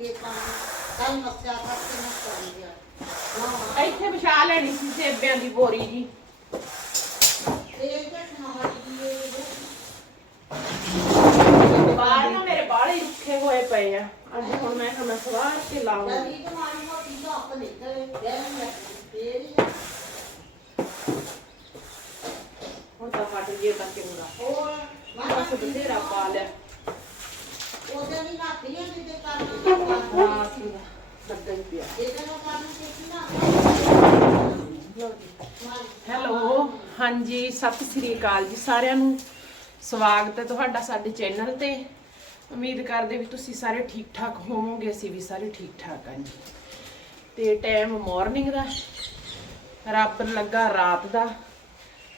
ਕੱਲ ਮੱਸਿਆ ਕਰਕੇ ਨਾ ਕਰ ਗਿਆ ਇੱਥੇ ਵਿਛਾ ਲੈਣੀ ਸੀ ਸੇਬਿਆਂ ਦੀ ਬੋਰੀ ਜੀ। ਇਹ ਕਿ ਸਮਾਜ ਦੀ ਇਹ ਬਾਹਰ ਨਾ ਮੇਰੇ ਬਾਹਲੇ ਹੀ ਰੁੱਖੇ ਹੋਏ ਪਏ ਆ। ਅੱਜ ਹੁਣ ਮੈਂ ਕਿਹਾ ਮੈਂ ਸਵਾਰ ਕੇ ਲਾਉਂਗੀ ਜਦ ਇਹ ਮਾਰੀ ਮੋਟੀ ਤਾਂ ਆਪ ਨਿਕਲੇ ਗੈਰ ਫੇਰ ਹੀ ਹੁਣ ਤਾਂ ਫਟ ਜੇ ਤਾਂ ਕਿੰਨਾ ਹੋਰ ਬਸ ਬਥੇਰਾ ਪਾ ਲਿਆ। ਉਹਦੇ ਨਹੀਂ ਨਾਤੀ ਹੈ ਕਰਨਾ ਰਾਤ ਨੂੰ ਲੱਗਾ ਹੀ ਪਿਆ ਇਹਦੇ ਨੂੰ ਕਰਨ ਤੇ ਨਾ ਹੈਲੋ, ਹਾਂਜੀ, ਸਤਿ ਸ੍ਰੀ ਅਕਾਲ ਜੀ ਸਾਰਿਆਂ ਨੂੰ। ਸਵਾਗਤ ਹੈ ਤੁਹਾਡਾ ਸਾਡੇ ਚੈਨਲ ਤੇ। ਉਮੀਦ ਕਰਦੇ ਵੀ ਤੁਸੀਂ ਸਾਰੇ ਠੀਕ ਠਾਕ ਹੋਵੋਗੇ, ਅਸੀਂ ਵੀ ਸਾਰੇ ਠੀਕ ਠਾਕ ਹਾਂ ਜੀ। ਤੇ ਟਾਈਮ ਮਾਰਨਿੰਗ ਦਾ, ਰੱਬ ਲੱਗਾ ਰਾਤ ਦਾ।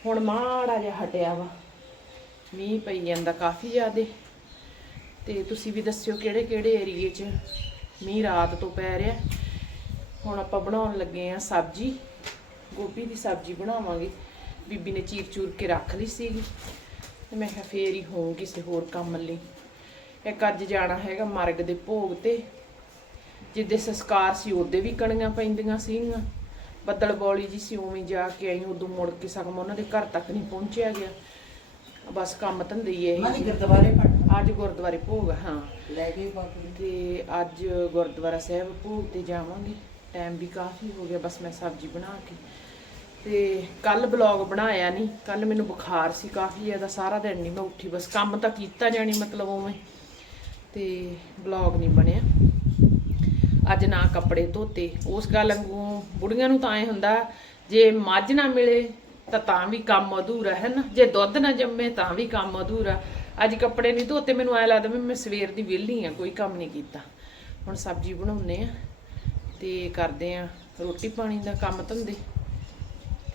ਹੁਣ ਮਾੜਾ ਜਿਹਾ ਹਟਿਆ ਵਾ। ਮੀਂਹ ਪਈ ਜਾਂਦਾ ਕਾਫੀ ਜ਼ਿਆਦੇ। ਤੇ ਤੁਸੀਂ ਵੀ ਦੱਸਿਓ ਕਿਹੜੇ ਕਿਹੜੇ ਏਰੀਏ 'ਚ ਮੀਂਹ ਰਾਤ ਤੋਂ ਪੈ ਰਿਹਾ। ਹੁਣ ਆਪਾਂ ਬਣਾਉਣ ਲੱਗੇ ਆ ਸਬਜ਼ੀ। ਗੋਭੀ ਦੀ ਸਬਜ਼ੀ ਬਣਾਵਾਂਗੇ। ਬੀਬੀ ਨੇ ਚੀਰ ਚੂਰ ਕੇ ਰੱਖ ਲਈ ਸੀਗੀ। ਤੇ ਮੈਂ ਕਿਹਾ ਫੇਰ ਹੀ ਹੋਊ ਕਿਸੇ ਹੋਰ ਕੰਮ ਲਈ। ਇੱਕ ਅੱਜ ਜਾਣਾ ਹੈਗਾ ਮਰਗ ਦੇ ਭੋਗ ਤੇ, ਜਿੱਦੇ ਸੰਸਕਾਰ ਸੀ ਉਹਦੇ ਵੀ ਕਣੀਆਂ ਪੈਂਦੀਆਂ ਸੀਗੀਆਂ। ਬੱਦਲ ਬੌਲੀ ਜੀ ਸੀ ਉਵੇਂ ਜਾ ਕੇ ਆਈ, ਉਦੋਂ ਮੁੜ ਕੇ ਸਗਮ ਉਹਨਾਂ ਦੇ ਘਰ ਤੱਕ ਨਹੀਂ ਪਹੁੰਚਿਆ ਗਿਆ। ਬਸ ਕੰਮ ਧੰਦੇ ਹੀ ਇਹ ਮਾਨੀ ਗੁਰਦੁਆਰੇ ਪੜਨਾ ਅੱਜ ਗੁਰਦੁਆਰੇ ਭੋਗ ਹਾਂ। ਲੈ ਬਾਬੂ ਤੇ ਅੱਜ ਗੁਰਦੁਆਰਾ ਸਾਹਿਬ ਭੋਗ ਤੇ ਜਾਵਾਂਗੇ। ਟਾਈਮ ਵੀ ਕਾਫੀ ਹੋ ਗਿਆ ਬਸ ਮੈਂ ਸਬਜ਼ੀ ਬਣਾ ਕੇ। ਤੇ ਕੱਲ ਬਲੌਗ ਬਣਾਇਆ ਨਹੀਂ ਕੱਲ ਮੈਨੂੰ ਬੁਖਾਰ ਸੀ ਕਾਫੀ ਜ਼ਿਆਦਾ ਸਾਰਾ ਦਿਨ ਨਹੀਂ ਮੈਂ ਉੱਠੀ ਬਸ ਕੰਮ ਤਾਂ ਕੀਤਾ ਜਾਣੀ ਮਤਲਬ ਉਵੇਂ। ਤੇ ਬਲੌਗ ਨਹੀਂ ਬਣਿਆ। ਅੱਜ ਨਾ ਕੱਪੜੇ ਧੋਤੇ। ਉਸ ਗੱਲ ਵਾਂਗੂ ਬੁੜੀਆਂ ਨੂੰ ਤਾਂ ਐ ਹੁੰਦਾ ਜੇ ਮੱਝ ਨਾ ਮਿਲੇ ਤਾਂ ਤਾਂ ਵੀ ਕੰਮ ਅਧੂਰਾ ਹੈ ਨਾ। ਜੇ ਦੁੱਧ ਨਾ ਜੰਮੇ ਤਾਂ ਵੀ ਕੰਮ ਅਧੂਰਾ। ਅੱਜ ਕੱਪੜੇ ਨਹੀਂ ਧੋਤੇ, ਮੈਨੂੰ ਐ ਲੱਗਦਾ ਵੀ ਮੈਂ ਸਵੇਰ ਦੀ ਵਿਹਲੀ ਆ, ਕੋਈ ਕੰਮ ਨਹੀਂ ਕੀਤਾ। ਹੁਣ ਸਬਜ਼ੀ ਬਣਾਉਨੇ ਆ ਤੇ ਕਰਦੇ ਆ ਰੋਟੀ ਪਾਣੀ ਦਾ ਕੰਮ ਧੰਦੇ।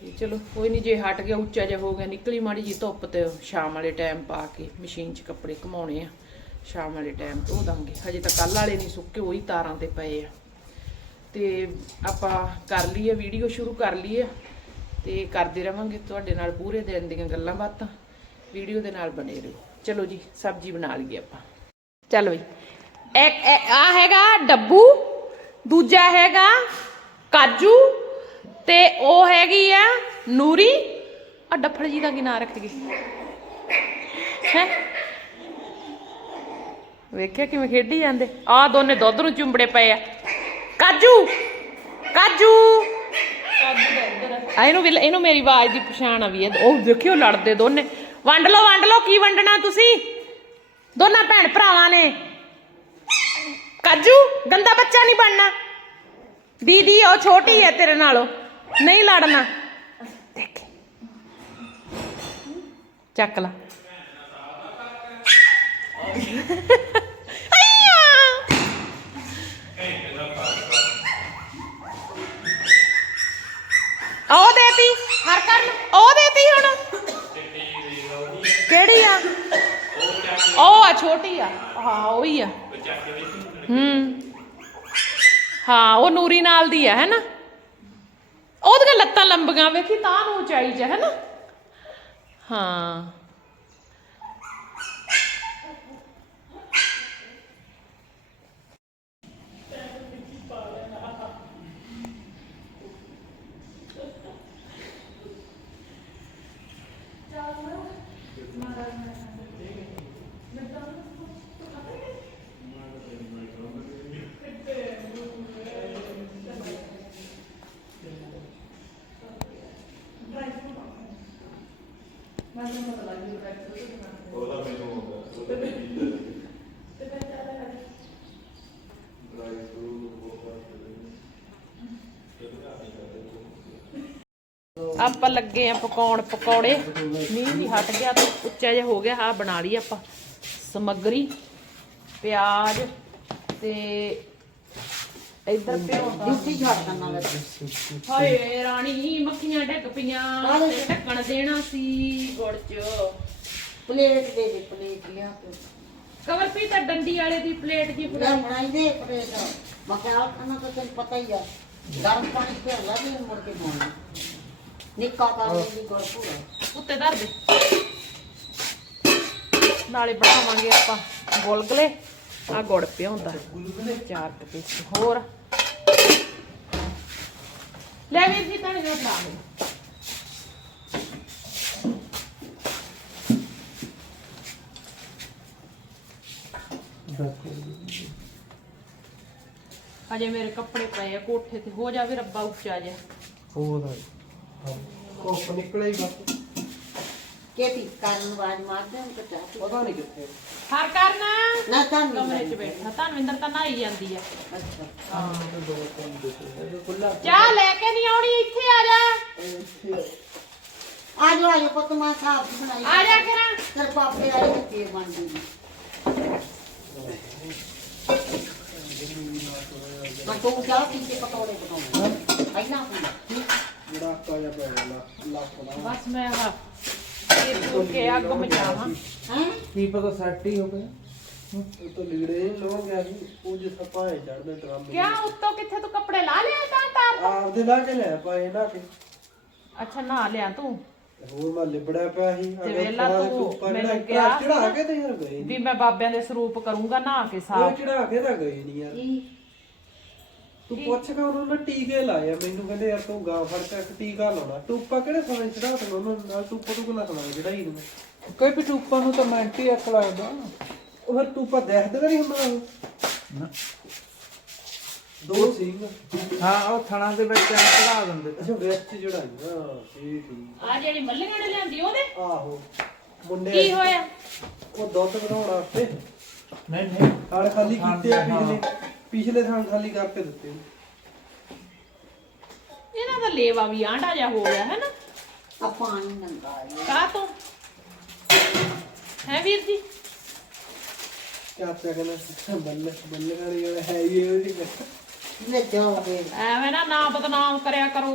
ਤੇ ਚਲੋ, ਕੋਈ ਨਹੀਂ, ਜੇ ਹਟ ਗਿਆ, ਉੱਚਾ ਜਿਹਾ ਹੋ ਗਿਆ, ਨਿਕਲੀ ਮਾੜੀ ਜੀ ਧੁੱਪ ਤੇ ਸ਼ਾਮ ਵਾਲੇ ਟਾਈਮ ਪਾ ਕੇ ਮਸ਼ੀਨ 'ਚ ਕੱਪੜੇ ਘਮਾਉਣੇ ਆ। ਸ਼ਾਮ ਵਾਲੇ ਟਾਈਮ ਧੋ ਦਾਂਗੇ। ਹਜੇ ਤਾਂ ਕੱਲ ਵਾਲੇ ਨਹੀਂ ਸੁੱਕੇ, ਉਹੀ ਤਾਰਾਂ ਤੇ ਪਏ ਆ। ਤੇ ਆਪਾਂ ਕਰ ਲਈਏ ਵੀਡੀਓ ਸ਼ੁਰੂ ਕਰ ਲਈਏ। ਤੇ ਕਰਦੇ ਰਵਾਂਗੇ ਤੁਹਾਡੇ ਨਾਲ ਪੂਰੇ ਦਿਨ ਦੀਆਂ ਗੱਲਾਂ ਬਾਤਾਂ। ਵੀਡੀਓ ਦੇ ਨਾਲ ਬਣੇ ਰਹੋ। ਚਲੋ ਜੀ, ਸਬਜ਼ੀ ਬਣਾ ਲਈਏ ਆਪਾਂ। ਚਲੋ ਜੀ ਇੱਕ ਆ ਹੈਗਾ ਡੱਬੂ, ਦੂਜਾ ਹੈਗਾ ਕਾਜੂ ਤੇ ਉਹ ਹੈਗੀ ਆ ਨੂਰੀ। ਆ ਡੱਫੜ ਜੀ ਦਾ ਕੀ ਨਾਂ ਰੱਖ ਗਈ ਹੈ? ਵੇਖਿਆ ਕਿਵੇਂ ਖੇਡੀ ਜਾਂਦੇ? ਆ ਦੋਨੇ ਦੁੱਧ ਨੂੰ ਚੁੰਬੜੇ ਪਏ ਆ। ਕਾਜੂ ਕਾਜੂ। ਆ, ਇਹਨੂੰ ਵੀ ਇਹਨੂੰ ਮੇਰੀ ਆਵਾਜ਼ ਦੀ ਪਛਾਣ ਆ ਵੀ ਇਹ, ਉਹ ਦੇਖਿਓ ਲੜਦੇ ਦੋਨੇ। ਵੰਡ ਲਓ ਵੰਡ ਲਓ, ਕੀ ਵੰਡਣਾ ਤੁਸੀਂ? ਦੋਨਾਂ ਭੈਣ ਭਰਾਵਾਂ ਨੇ। ਕਾਜੂ, ਗੰਦਾ ਬੱਚਾ ਨਹੀਂ ਬਣਨਾ। ਦੀਦੀ, ਉਹ ਛੋਟੀ ਹੈ ਤੇਰੇ ਨਾਲੋਂ। ਨਹੀਂ ਲੜਨਾ। ਦੇਖ। ਚੱਕ ਲਾ। ਉਹ ਦੇਤੀ। ਹਰ ਕਰਨ। ਉਹ ਦੇਤੀ ਹੁਣ। ਕਿਹੜੀ ਆ? ਉਹ ਆ ਛੋਟੀ ਆ। ਹਾਂ ਉਹੀ ਆ। ਹੂੰ। ਹਾਂ ਉਹ ਨੂਰੀ ਨਾਲ ਦੀ ਆ ਹੈਨਾ ਉਹਦੀਆਂ ਲੱਤਾਂ ਲੰਬੀਆਂ ਵੇਖੀ ਤਾਂ ਨੂੰ ਉਚਾਈ ਚ ਹੈਨਾ ਹਾਂ। ਆਪਾਂ ਲੱਗੇ ਆ ਪਕਾਉਣ ਪਕੌੜੇ। ਮੀਂਹ ਵੀ ਹਟ ਗਿਆ ਤੇ ਉੱਚਾ ਜਿਹਾ ਹੋ ਗਿਆ ਆ ਬਣਾ ਲਈ ਆਪਾਂ। ਸਮੱਗਰੀ ਪਿਆਜ਼ ਤੇ ਇੱਧਰ ਪਿਆਜ਼ ਦਿੱਤੀ ਛੱਡ ਵੇ ਹਾਏ ਰਾਣੀ ਮੱਖੀਆਂ ਡੱਕ ਪਈਆਂ ਤੇ ਢੱਕਣ ਦੇਣਾ ਸੀ ਗੁੜ ਚ। ਪਲੇਟ ਦੇ ਦੇ ਪਲੇਟ ਲਿਆ ਕਵਰ ਪੀ ਤਾਂ ਡੰਡੀ ਵਾਲੇ ਦੀ ਪਲੇਟ ਜੀ ਫੜਾ ਬਣਾਈ ਦੇ ਪਲੇਟ। ਮਕਾਲ ਖਾਣਾ ਤਾਂ ਤੈਨੂੰ ਪਤਾ ਹੀ ਆ ਗਰਮ ਪਾਣੀ ਤੇ ਲਾ ਦੇ ਮੁੜ ਕੇ ਪਾਉਣਾ ਨਿੱਕਾ ਕਰ ਲਈ ਗੁੜ ਪੂਰਾ ਉੱਤੇ ਧਰ ਦੇ। ਨਾਲੇ ਬਣਾਵਾਂਗੇ ਆਪਾਂ ਗੁਲਗਲੇ। ਆ ਗੁੜ ਪਿਆ ਹੁੰਦਾ ਚਾਰ ਕੁ ਪੀਸ ਹੋਰ? ਲੈ ਵੀਰ ਜੀ ਤੁਹਾਨੂੰ ਜੋ ਬਣਾ ਲਓ। ਅਜੇ ਮੇਰੇ ਕੱਪੜੇ ਪਏ ਆ ਕੋਠੇ ਤੇ। ਹੋ ਜਾਵੇ ਰੱਬਾ ਉੱਚਾ ਜਿਹਾ। ਹੋਰ ਕੋਪ ਨਿਕਲੇ ਹੀ ਬਸ ਕੇਤੀ ਕਰਨ ਵਾਜ ਮਾਰਦੇ ਹਾਂ ਤਾਂ ਪਤਾ ਨਹੀਂ ਕਿੱਥੇ ਹਰ ਕਰਨਾ? ਨਾ ਤਾਂ ਕਮਰੇ 'ਚ ਬੈਠਾ। ਧਨਵਿੰਦਰ ਤਾਂ ਨਹਾਈ ਜਾਂਦੀ ਆ। ਅੱਛਾ। ਹਾਂ ਦੋ ਤਿੰਨ ਦਿਸੇ ਖੁੱਲਾ ਚਾਹ ਲੈ ਕੇ ਨਹੀਂ ਆਉਣੀ ਇੱਥੇ ਆ ਜਾ। ਆ। ਜਾ ਆ ਜਾ ਪੁੱਤ ਮੈਂ ਸਾਫ਼ ਬਣਾਈ ਆ ਜਾ ਕਰਾਂ। ਤੇਰੇ ਪਾਪੇ ਵਾਲੇ ਦੇ ਪੀਰ ਬਣ ਗਈ ਮੈਂ ਤੂੰ ਜਾ ਪੀ ਕੇ ਪਕੌੜੇ ਬਣਾਉਣੇ ਪਹਿਲਾਂ ਹੁੰਦਾ ਜਿਹੜਾ ਕਾ ਜਾ ਪੈ ਗਿਆ ਲੱਖ ਦਾ। ਬਸ ਮੈਂ ਆ ਇਹ ਤੂੰ ਕੇ ਅੱਗ ਮਚਾਵਾਂ। ਹੈ? ਕੀ ਪਤਾ ਸੈੱਟ ਹੀ ਹੋ ਗਿਆ। ਉਹ ਤਾਂ ਲੀੜੇ ਲੋੜ ਗਿਆ ਸੀ ਉਹ ਜਿਸ ਪਾਏ ਚੜਦੇ ਡਰਾਮੇ ਕਿਆ ਉੱਤੋਂ ਕਿੱਥੇ ਤੂੰ ਕੱਪੜੇ ਲਾ ਲਿਆ ਤਾਂ ਤਾਰ ਆਪਦੇ ਲਾ ਕੇ ਲੈ ਪਾਏ ਨਾ ਕੇ। ਅੱਛਾ ਨਹਾ ਲਿਆ ਤੂੰ। ਹੋਰ ਮੈਂ ਲਿਬੜਿਆ ਪਿਆ ਸੀ ਤੇ ਵੇਲਾ ਤੂੰ ਮੈਨੂੰ ਕਿਹਾ ਸੀ ਚੜਾ ਨਾ ਕੇ ਤੇ ਯਾਰ ਗਏ ਵੀ ਮੈਂ ਬਾਬਿਆਂ ਦੇ ਸਰੂਪ ਕਰੂੰਗਾ ਨਹਾ ਕੇ ਉਹ ਸਾਫ਼। ਚੜਾ ਕੇ ਤਾਂ ਗਏ ਨਹੀਂ ਯਾਰ। ਤੂੰ ਪੁੱਛ ਕੇ ਉਹਨਾਂ ਨੇ ਟੀਕੇ ਲਾਏ ਆ ਮੈਨੂੰ ਕਹਿੰਦੇ ਯਾਰ ਤੂੰ ਗਾ ਫੜ ਕੇ ਇੱਕ ਟੀਕਾ ਲਾਉਣਾ। ਟੂਪਾ ਕਿਹੜੇ ਸਮੇਂ ਚੜਾ ਤਾ? ਉਹਨਾਂ ਨਾਲ ਟੂਪਾ ਤੂੰ ਕਿੰਨਾ ਸੁਣਾ ਚੜਾਈ ਨੂੰ ਕੋਈ ਵੀ ਟੂਪਾਂ ਨੂੰ ਤਾਂ ਮੈਂਟੀ ਇੱਕ ਲੱਗਦਾ ਉਹ ਫਿਰ ਟੂਪਾ ਦੇਖਦਾ ਨਹੀਂ ਹੁੰਦਾ ਉਹ? ਦੋ ਸਿੰਘ। ਹਾਂ ਉਹ ਥਣਾ ਦੇ ਵਿੱਚ ਐਂ ਚੜਾ ਦਿੰਦੇ। ਅੱਛਾ ਵਿੱਚ ਚੜਾਈ ਹਾਂ ਠੀਕ ਠੀਕ। ਆ ਜਿਹੜੀ ਮੱਲੀਆਂ ਨੇ ਲਿਆਂਦੀ ਉਹਦੇ? ਆਹੋ ਮੁੰਡੇ ਕੀ ਹੋਇਆ? ਉਹ ਦੁੱਧ ਬਣਾਉਣ ਵਾਸਤੇ। ਨਹੀਂ ਨਹੀਂ। ਥਾਲ ਖਾਲੀ ਕੀਤੇ ਆ ਪਿਛਲੇ। ਪਿਛਲੇ ਥਾਲ ਖਾਲੀ ਕਰਕੇ ਦਿੱਤੇ ਇਹਨਾਂ ਦਾ ਲੇਵਾ ਵੀ ਆਂਡਾ ਜਿਹਾ ਹੋ ਗਿਆ ਹੈ ਨਾ ਆ ਪਾਣੀ ਨੰਗਾ ਹੈ ਕਾਹ ਤੋਂ? ਹੈ ਵੀਰ ਜੀ? ਚਾਚਾ ਕਹਿੰਦਾ ਬੱਲੇ ਬੱਲੇ ਵਾਲੀ ਗੱਲ ਹੈ ਹੀ ਇਹ ਉਹਦੀ ਵਿੱਚ ਹੋ ਗਏ ਐਵੇਂ ਨਾ ਨਾ ਬਦਨਾਮ ਕਰਿਆ ਕਰੋ।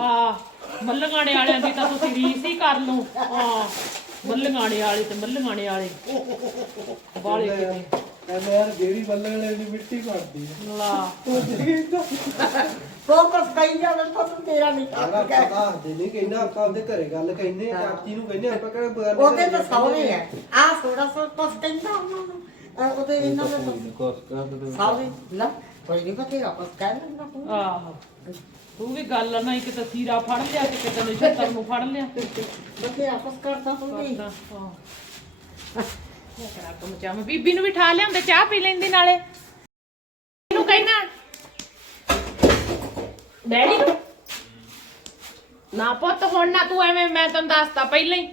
ਆ ਮੱਲਗਾਣੇ ਵਾਲਿਆਂ ਦੀ ਤਾਂ ਤੁਸੀਂ ਰੀਸ ਹੀ ਕਰ ਲਓ। ਆ ਮੱਲਗਾਣੇ ਵਾਲੇ ਤੇ ਮੱਲਗਾਣੇ ਵਾਲੇ ਬਾਲੇ ਕਿਤੇ। ਕਹਿੰਦਾ ਯਾਰ ਜਿਹੜੀ ਬੱਲੇ ਵਾਲੇ ਦੀ ਮਿੱਟੀ ਕੱਢਦੀ ਹੈ। ਲਾ ਉਹ ਦੇਖਦਾ ਫੋਕਸ ਕਈ ਜਾਵੇ ਤਾਂ ਤੇਰਾ ਨਹੀਂ ਆਗਾ ਪਤਾ ਦੇ ਨਹੀਂ ਕਹਿੰਦਾ ਆਪਾਂ ਆਪਦੇ ਘਰੇ ਗੱਲ ਕਹਿੰਦੇ ਆ ਚਾਚੀ ਨੂੰ ਕਹਿੰਦੇ ਆਪਾਂ ਕਿਹੜਾ ਗੱਲ ਉਹਦੇ ਤਾਂ ਸੌਰੇ ਆ। ਆ। ਥੋੜਾ ਸਾ ਕੁਛ ਕਹਿੰਦਾ ਉਹਨਾਂ ਨੂੰ। ਅਹ ਉਹਦੇ ਇਹਨਾਂ ਦੇ ਤਾਂ ਸੌਰੇ ਨਾ ਕੋਈ ਨਹੀਂ ਬਥੇਰਾ ਕੁਛ ਕਹਿ ਲੈਂਦਾ ਤੂੰ। ਆਹੋ। ਤੂੰ ਵੀ ਗੱਲ ਨਾ ਕਿਤੇ ਸੀਰਾ ਫੜ ਲਿਆ ਤੇ ਕਿਤੇ ਨਛੱਤਰ ਨੂੰ ਫੜ ਲਿਆ। ਬਥੇਰਾ ਕੁਛ ਕਰਦਾ ਤੂੰ ਵੀ। ਕਰਦਾ ਹਾਂ। ਮੈਂ ਕਰਾ ਕੰਮ ਚਾਹ ਬੀਬੀ ਨੂੰ ਵੀ ਠਾ ਲਿਆਉਂਦੇ, ਚਾਹ ਪੀ ਲੈਂਦੀ ਨਾਲੇ। ਇਹਨੂੰ ਕਹਿਣਾ। ਡੈਡੀ। ਨੂੰ ਨਾ ਪੁੱਤ, ਹੁਣ ਨਾ ਤੂੰ ਐਵੇਂ ਮੈਂ ਤੈਨੂੰ ਦੱਸਤਾ ਪਹਿਲਾਂ ਹੀ।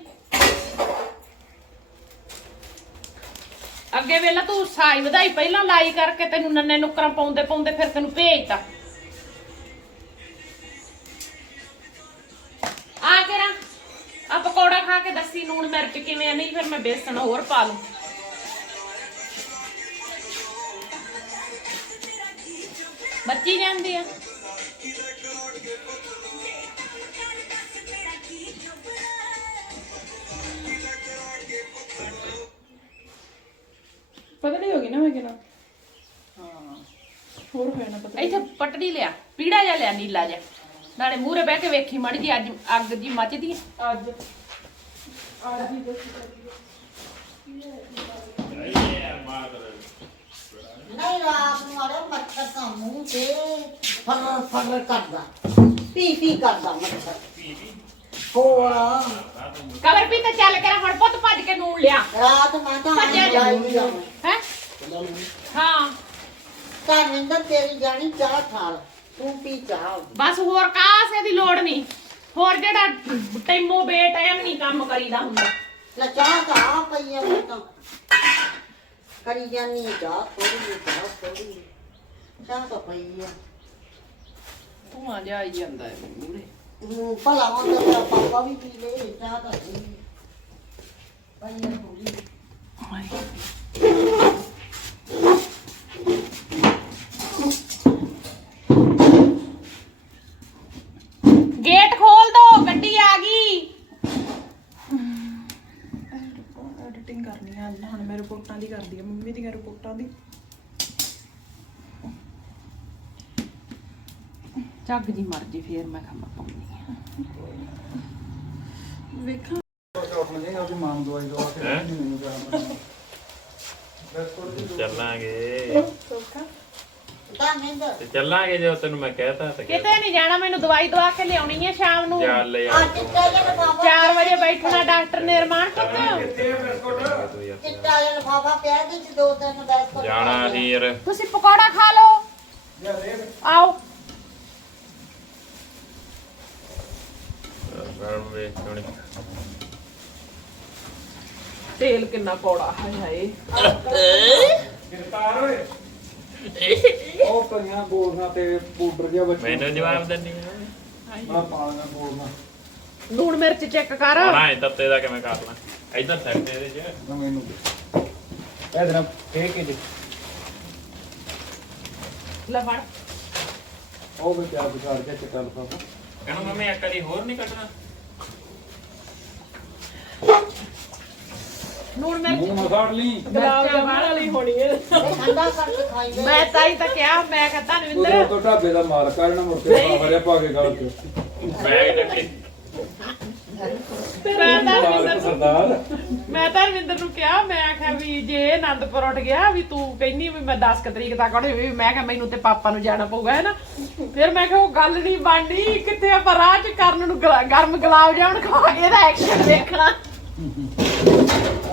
ਅੱਗੇ ਵੇਲਾ ਤੂੰ ਸਾਈ ਵਧਾਈ ਪਹਿਲਾਂ ਲਾਈ ਕਰਕੇ ਤੈਨੂੰ ਨੰਨੇ ਨੁਕਰਾਂ ਪਾਉਂਦੇ ਪਾਉਂਦੇ ਫਿਰ ਤੈਨੂੰ ਭੇਜਤਾ। ਆ ਕੇ ਰਾਂ ਆ ਪਕੌੜਾ ਖਾ ਕੇ ਦੱਸੀ ਨੂਣ ਮਿਰਚ ਕਿਵੇਂ ਆ, ਨਹੀਂ ਫਿਰ ਮੈਂ ਬੇਸਣ ਹੋਰ ਪਾ ਲੂੰ ਬੱਚੀ ਜਾਂਦੀ ਆ। ਪਤਲੀ ਹੋ ਗਈ ਨਾ ਮੈਂ ਕਿਹਾ। ਹੋਰ ਹੋਇਆ ਨਾ ਪਤਾ ਇੱਥੇ ਪਟੜੀ ਲਿਆ ਪੀੜਾ ਜਿਹਾ ਲਿਆ ਨੀਲਾ ਜਿਹਾ। ਨਾਲੇ ਮੂਹਰੇ ਬਹਿ ਕੇ ਵੇਖੀ ਮੜੀ ਜੀ ਅੱਜ ਅੱਗ ਜੀ ਮੱਚਦੀ ਆ। ਅੱਜ। ਅੱਜ ਹੀ ਦੱਸ ਨਹੀਂ ਰਾਤ ਨੂੰ ਆਰੇ ਮੱਛਰ ਦਾ ਮੂੰਹ ਤੇ ਫਰ ਫਰ ਕਰਦਾ। ਪੀ ਪੀ ਕਰਦਾ ਮੱਛਰ। ਹੋਰ। ਕਬਰ ਵੀ ਤੇ ਚੱਲ ਕੇ ਹੁਣ ਪੁੱਤ ਭੱਜ ਕੇ ਨੂਣ ਲਿਆ। ਰਾਤ ਮੈਂ ਤਾਂ ਭੱਜਿਆ ਜਾ। ਜਾਈ ਜਾਵਾਂ ਹੈ? ਹਾਂ। ਧਰਮਿੰਦਰ ਤੇਰੀ ਜਾਣੀ ਚਾਹ ਠਾਲ ਤੂੰ ਪੀ ਚਾਹ। ਬਸ ਹੋਰ ਕਾਸੇ ਦੀ ਲੋੜ ਨਹੀਂ ਹੋਰ ਜਿਹੜਾ ਟੈਮੋ ਬੇ ਟਾਈਮ ਨਹੀਂ ਕੰਮ ਕਰੀਦਾ ਹੁੰਦਾ। ਲੈ ਚਾਹ ਤਾਂ ਆ ਪਈ ਆ ਮੈਂ ਤਾਂ। ਕਰੀ ਜਾਨੀ ਆ ਚਾਹ ਥੋੜੀ ਚਾਹ ਥੋੜੀ। ਚਾਹ ਤਾਂ ਪਈ ਆ ਤੂੰ ਆ ਜਾ ਆਈ ਜਾਂਦਾ ਹੈ ਮੂਹਰੇ ਹੂੰ, ਭਲਾ ਹੁੰਦਾ ਤਾਂ ਪਾਪਾ ਵੀ ਪੀ ਲੈ ਚਾਹ ਤਾਂ ਪਈ ਪਈ ਆ ਥੋੜੀ ਜਿਹੀ। ਗੇਟ ਖੋਲ ਦੋ ਗੱਡੀ ਆ ਗਈ ਐਡੀਟਿੰਗ ਕਰਨੀ ਆ ਹੁਣ ਮੈਂ ਰਿਪੋਰਟਾਂ ਦੀ ਕਰਦੀ ਆ ਮੰਮੀ ਦੀਆਂ ਰਿਪੋਰਟਾਂ ਦੀ ਝੱਗ ਜੀ ਮਰ ਜੀ ਫੇਰ ਮੈਂ ਖੰਮਾ ਪਾਉਂਦੀ ਆ ਵੇਖਾਂ। ਚੱਲਾਂਗੇ। ਤਾਂ ਚੱਲਾਂਗੇ ਜੇ ਤੈਨੂੰ ਮੈਂ ਕਹਿਤਾ ਤੇ ਕਿਤੇ ਨਹੀਂ ਜਾਣਾ ਮੈਨੂੰ ਦਵਾਈ ਦਵਾ ਕੇ ਲਿਆਉਣੀ ਹੈ ਸ਼ਾਮ ਨੂੰ। ਚੱਲ ਆ। ਯਾਰ ਚਿੱਟਾ ਜਿਹਾ ਲਫਾਫਾ 4 ਵਜੇ ਬੈਠਣਾ ਡਾਕਟਰ ਨਿਰਮਾਨ ਪੁੱਤ। ਚਿੱਟਾ ਜਿਹਾ ਲਫਾਫਾ ਪਿਆ ਇਹਦੇ ਚ ਦੋ ਤਿੰਨ ਬੈਸ ਕਰ ਜਾਣਾ ਸੀ ਯਾਰ ਤੁਸੀਂ ਪਕੌੜਾ ਖਾ ਲਓ। ਆਓ। ਮੈਡਮ ਵੇਖ ਸੋਹਣੀ ਤੇਲ ਕਿੰਨਾ ਕੌੜਾ ਹਾਏ ਹਾਏ। ਗਿਰਤਾਰ ਓਏ ਉਹ ਪਈਆਂ ਬੋਲਣਾ ਤੇ ਪਾਊਡਰ ਜਿਹਾ ਬੱਚਾ ਮੈਨੂੰ ਜਵਾਬ ਦਿੰਦੀ ਮੈਂ ਪਾਣਾ ਬੋਲਣਾ ਲੂਣ ਮਿਰਚ ਚੈੱਕ ਕਰ। ਹਾਂ ਐ ਤੱਤੇ ਦਾ ਕਿਵੇਂ ਕਰ ਲਾਂ। ਇਧਰ ਸੈੱਟ ਇਹਦੇ ਚ। ਨਾ ਮੈਨੂੰ ਇਹਦੇ ਨਾਲ ਫੇਕ ਕੇ ਦੇ ਲੈ ਫੜ। ਉਹ ਵੀ ਪਿਆਰ ਵਿਚਾਰ ਕੇ ਚਿੱਟਾ ਲਫਾਫਾ। ਕਹਿੰਦਾ ਮੰਮੀ ਇੱਕ ਵਾਰੀ ਹੋਰ ਨਹੀਂ ਕੱਢਣਾ ਲੂਣ ਮਿਰਚ ਮੂੰਹ ਮਸਾੜ ਲਈ। ਗੁਲਾਬ ਜਾਮਣ ਵਾਲੀ ਹੋਣੀ ਹੈ। ਠੰਡਾ ਕਰਕੇ ਖਾਈ ਲੈ ਮੈਂ ਤਾਂ ਹੀ ਤਾਂ ਕਿਹਾ ਮੈਂ ਕਹਤਾ ਉਹਦੇ ਨਵਿੰਦਰ ਤੋਂ ਢਾਬੇ ਦਾ ਮਾਰ ਕਾੜਨਾ ਮੁੜ ਕੇ ਪਾਵਰੇ ਪਾ ਕੇ ਗਾਲ ਤੇ ਬੈਗ ਟੱਕੇ ਮੈਂ ਤਾਂ ਮਾਲਕ ਨਵਿੰਦਰ ਨੂੰ ਸਰਦਾਰ। ਮੈਂ ਤਾਂ ਰਵਿੰਦਰ ਨੂੰ ਕਿਹਾ ਮੈਂ ਆਖਿਆ ਵੀ ਜੇ ਇਹ ਆਨੰਦਪੁਰ ਉੱਠ ਗਿਆ ਵੀ ਤੂੰ ਕਹਿੰਦੀ ਵੀ ਮੈਂ 10 ਕੁ ਤਰੀਕ ਤੱਕ ਉੱਠ ਵੀ ਮੈਂ ਕਿਹਾ ਮੈਨੂੰ ਤੇ ਪਾਪਾ ਨੂੰ ਜਾਣਾ ਪਊਗਾ ਹੈ ਨਾ? ਫਿਰ ਮੈਂ ਕਿਹਾ ਉਹ ਗੱਲ ਨਹੀਂ ਬਣਨੀ ਕਿੱਥੇ ਆਪਾਂ ਰਾਹ 'ਚ ਕਰਨ ਨੂੰ ਗਲਾ- ਗਰਮ ਗੁਲਾਬ ਜਾਮਣ ਖਾ ਕੇ ਇਹਦਾ ਐਕਸ਼ਨ ਦੇਖਣਾ।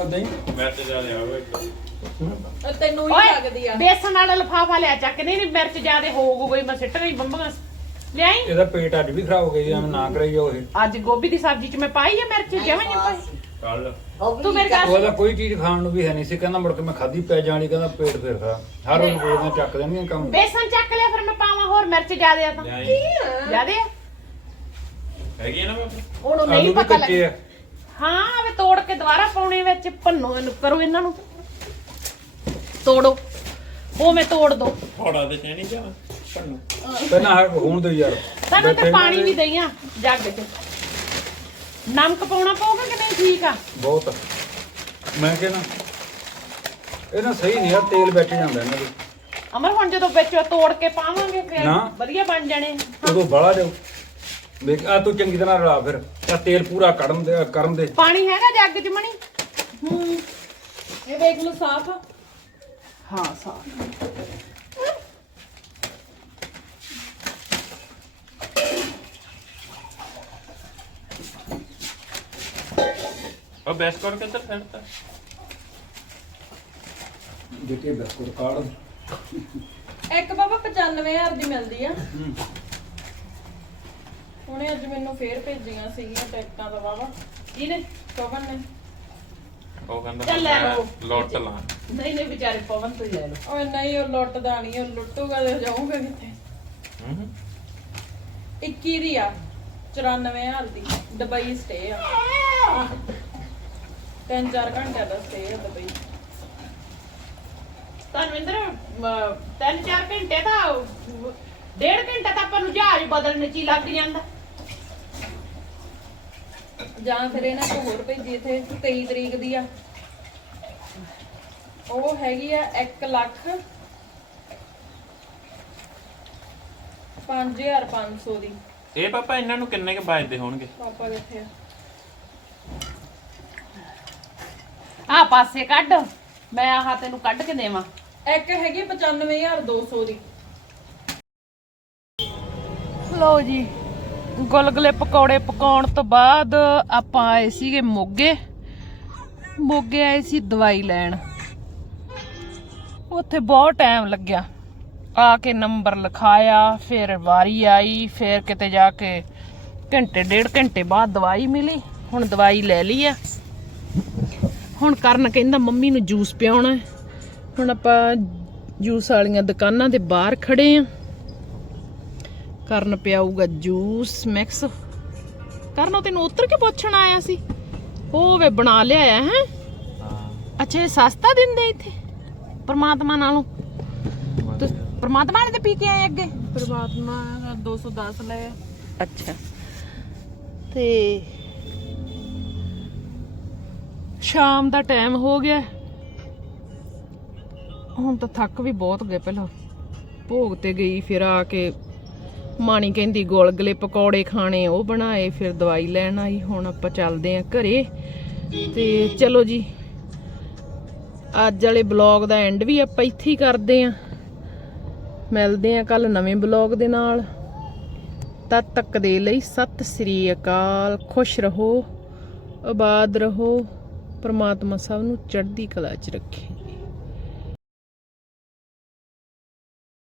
ਉਦਾਂ ਹੀ। ਮੈਂ ਤੇ ਜਾ ਲਿਆ ਓਏ ਤੈਨੂੰ ਹੀ ਲੱਗਦੀ ਆ। ਬੇਸਨ ਵਾਲਾ ਲਫਾਫਾ ਲਿਆ ਚੱਕ ਨਹੀਂ ਨਹੀਂ ਮਿਰਚ ਜ਼ਿਆਦੇ ਹੋ ਗਈ ਮੈਂ ਸਿੱਟ ਗਈ ਬੰਬਾਂ। ਲਿਆਈ? ਇਹਦਾ ਪੇਟ ਅੱਜ ਵੀ ਖਰਾਬ ਹੋ ਗਿਆ ਜੀ ਐਵੇਂ ਨਾ ਕਰਾਈਓ ਇਹ ਅੱਜ ਗੋਭੀ ਦੀ ਸਬਜ਼ੀ 'ਚ ਮੈਂ ਪਾਈ ਹੈ ਮਿਰਚ ਜਿਵੇਂ ਨਹੀਂ ਪਾਈ। ਕੱਲ ਉਹ ਵੀ ਤੂੰ ਮੇਰੇ ਘਰ ਉਹਦਾ ਕੋਈ ਚੀਜ਼ ਖਾਣ ਨੂੰ ਵੀ ਹੈ ਨਹੀਂ ਸੀ ਕਹਿੰਦਾ ਮੁੜ ਕੇ ਮੈਂ ਖਾਧੀ ਪੈ ਜਾਣੀ ਕਹਿੰਦਾ ਪੇਟ ਫਿਰ ਖਰਾਬ। ਹਰ ਰੋਜ਼ ਗੋਲੀਆਂ ਚੱਕ ਦੇਣੀਆਂ ਕੰਮ। ਬੇਸਨ ਚੱਕ ਲਿਆ ਫਿਰ ਮੈਂ ਪਾਵਾਂ ਹੋਰ ਮਿਰਚ ਜ਼ਿਆਦੇ ਆ ਤਾਂ। ਲਿਆਈ। ਜ਼ਿਆਦੇ ਆ? ਹੈਗੀ ਆ ਨਾ ਬਾਬਾ? ਉਹਨੂੰ ਆਲੂ ਨਹੀਂ ਵੀ ਪਤਾ ਕੱਚੇ ਲੱਗ ਆ ਹਾਂ ਵੇ ਤੋੜ ਕੇ ਦੁਬਾਰਾ ਪਾਉਣੇ ਵਿੱਚ ਭੰਨੋ ਇਹਨੂੰ ਕਰੋ ਇਹਨਾਂ ਨੂੰ। ਤੋੜੋ। ਉਹ ਮੈਂ ਤੋੜ ਦੋ। ਥੋੜਾ ਤੇ ਕਹਿਣੀ ਜਾ ਪੰਨੂ ਪਹਿਲਾਂ ਆਹ ਹੋਣ ਦੋ ਯਾਰ। ਸਾਨੂੰ ਤੇ ਪਾਣੀ ਵੀ ਦਈਆਂ ਜੱਗ 'ਚ। ਨਮਕ ਪਾਉਣਾ ਪਊਗਾ ਕਿ ਨਹੀਂ ਠੀਕ ਆ? ਬਹੁਤ। ਮੈਂ ਕਹਿੰਦਾ ਇਹ ਨਾ ਸਹੀ ਨਹੀਂ ਯਾਰ ਤੇਲ ਬੈਠ ਜਾਂਦਾ ਇਹਨਾਂ ਦੇ। ਅਮਰ ਹੁਣ ਜਦੋਂ ਵਿੱਚ ਤੋੜ ਕੇ ਪਾਵਾਂਗੇ ਫਿਰ ਨਾ। ਵਧੀਆ ਬਣ ਜਾਣੇ। ਉਦੋਂ ਬਾਲਾ ਜਾਓ ਵੇਖ ਆ ਤੂੰ ਚੰਗੀ ਤਰ੍ਹਾਂ ਰਲਾ ਫਿਰ। ਆ ਤੇਲ ਪੂਰਾ ਕੱਢਣ ਦੇ ਕਰਨ ਦੇ। ਪਾਣੀ ਹੈਗਾ ਜੱਗ 'ਚ ਮਣੀ? ਹੂੰ। ਇਹ ਦੇਖ ਲਓ ਸਾਫ਼। ਹਾਂ ਸਾਫ਼। ਉਹ ਬੈਸਟ ਕਰ ਕਿੱਧਰ ਫੜਤਾ ਜਿੱਤੇ ਬਿਸਕੁਟ ਕਾੜ। ਇੱਕ ਬਾਬਾ 95000 ਦੀ ਮਿਲਦੀ ਆ। ਉਹਨੇ ਅੱਜ ਮੈਨੂੰ ਫੇਰ ਭੇਜੀਆਂ ਸੀਗੀਆਂ ਟੈਕਟਾਂ ਦਾ ਬਾਬਾ ਇਹਨੇ ਕਵਨ ਨੇ। ਉਹ ਕਹਿੰਦਾ ਚੱਲ ਲੈ ਮੈਂ ਲਓ। ਲੁੱਟ ਲਾਂ। ਨਹੀਂ ਨਹੀਂ ਵਿਚਾਰੇ ਪਵਨ ਤੋਂ ਹੀ ਲੈ ਲਓ। ਓਏ ਨਹੀਂ ਉਹ ਲੁੱਟਦਾ ਨਹੀਂ ਉਹ ਲੁੱਟੂਗਾ ਤੇ ਜਾਊਗਾ ਕਿੱਥੇ? ਹੂੰ। 21 ਦੀ ਆ 94000 ਦੀ ਦੁਬਈ ਸਟੇ ਆ। ਤਿੰਨ ਚਾਰ ਘੰਟਿਆਂ ਦਾ ਸਟੇ ਆ ਦੁਬਈ। ਧਨਵਿੰਦਰ ਮ, ਤਿੰਨ ਚਾਰ ਘੰਟੇ ਤਾਂ ਡੇਢ ਘੰਟਾ ਤਾਂ ਆਪਾਂ ਨੂੰ ਜਹਾਜ਼ ਬਦਲਣ ਚ ਹੀ ਲੱਗ ਜਾਂਦਾ। ਜਾਂ ਫਿਰ ਇਹਨਾਂ ਤੋਂ ਹੋਰ ਭੇਜੀ ਇਥੇ 23 ਤਰੀਕ ਦੀ ਆ। ਉਹ ਹੈਗੀ ਆ 1 ਲੱਖ 5500 ਦੀ। ਇਹ ਪਾਪਾ ਇਹਨਾਂ ਨੂੰ ਕਿੰਨੇ ਕ ਵੱਜਦੇ ਹੋਣਗੇ? ਪਾਪਾ ਕਿੱਥੇ ਆ? ਆ ਪਾਸੇ ਕੱਢ। ਮੈਂ ਆਹ ਤੈਨੂੰ ਕੱਢ ਕੇ ਦੇਵਾਂ। ਇੱਕ ਹੈਗੀ 95200 ਦੀ। ਲਓ ਜੀ। ਗੁਲਗੁਲੇ ਪਕੌੜੇ ਪਕਾਉਣ ਤੋਂ ਬਾਅਦ ਆਪਾਂ ਆਏ ਸੀਗੇ ਮੋਗੇ। ਮੋਗੇ ਆਏ ਸੀ ਦਵਾਈ ਲੈਣ। ਉੱਥੇ ਬਹੁਤ ਟਾਈਮ ਲੱਗਿਆ। ਆ ਕੇ ਨੰਬਰ ਲਿਖਾਇਆ, ਫਿਰ ਵਾਰੀ ਆਈ, ਫਿਰ ਕਿਤੇ ਜਾ ਕੇ ਘੰਟੇ, ਡੇਢ ਘੰਟੇ ਬਾਅਦ ਦਵਾਈ ਮਿਲੀ। ਹੁਣ ਦਵਾਈ ਲੈ ਲਈ ਆ। ਹੁਣ ਕਰਨ ਕਹਿੰਦਾ ਮੰਮੀ ਨੂੰ ਜੂਸ ਪਿਆਉਣਾ। ਹੁਣ ਆਪਾਂ ਜੂਸ ਵਾਲੀਆਂ ਦੁਕਾਨਾਂ ਦੇ ਬਾਹਰ ਖੜੇ ਆ। ਕਰਨ ਪਿਆਊਗਾ ਜੂਸ ਮਿਕਸ। ਕਰਨ ਉਹ ਤੈਨੂੰ ਉਤਰ ਕੇ ਪੁੱਛਣ ਆਇਆ ਸੀ? ਉਹ ਵੇ ਬਣਾ ਲਿਆ ਹੈ? ਅੱਛਾ ਇਹ ਸਸਤਾ ਦਿੰਦੇ ਇੱਥੇ? ਪਰਮਾਤਮਾ ਨਾਲੋਂ? ਪਰਮਾਤਮਾ ਵਾਲੇ ਤੇ ਪੀ ਕੇ ਆਏ ਅੱਗੇ? ਪਰਮਾਤਮਾ 210 ਲਏ। ਅੱਛਾ। ਤੇ ਸ਼ਾਮ ਦਾ ਟਾਈਮ ਹੋ ਗਿਆ। ਹੁਣ ਤਾਂ ਥੱਕ ਵੀ ਬਹੁਤ ਗਏ ਪਹਿਲਾਂ। ਭੋਗ ਤੇ ਗਈ ਫਿਰ ਆ ਕੇ ਮਾਣੀ ਕਹਿੰਦੀ ਗੋਲਗਲੇ ਪਕੌੜੇ ਖਾਣੇ, ਉਹ ਬਣਾਏ, ਫਿਰ ਦਵਾਈ ਲੈਣ ਆਈ, ਹੁਣ ਆਪਾਂ ਚੱਲਦੇ ਆਂ ਘਰੇ। ਤੇ ਚਲੋ ਜੀ, ਅੱਜ ਵਾਲੇ ਬਲੌਗ ਦਾ ਐਂਡ ਵੀ ਆਪਾਂ ਇੱਥੇ ਹੀ ਕਰਦੇ ਆਂ ਮਿਲਦੇ ਆਂ ਕੱਲ ਨਵੇਂ ਬਲੌਗ ਦੇ ਨਾਲ। ਤਦ ਤੱਕ ਦੇ ਲਈ ਸਤਿ ਸ੍ਰੀ ਅਕਾਲ, ਖੁਸ਼ ਰਹੋ, ਆਬਾਦ ਰਹੋ, ਪਰਮਾਤਮਾ ਸਭ ਨੂੰ ਚੜ੍ਹਦੀ ਕਲਾ 'ਚ ਰੱਖੇ।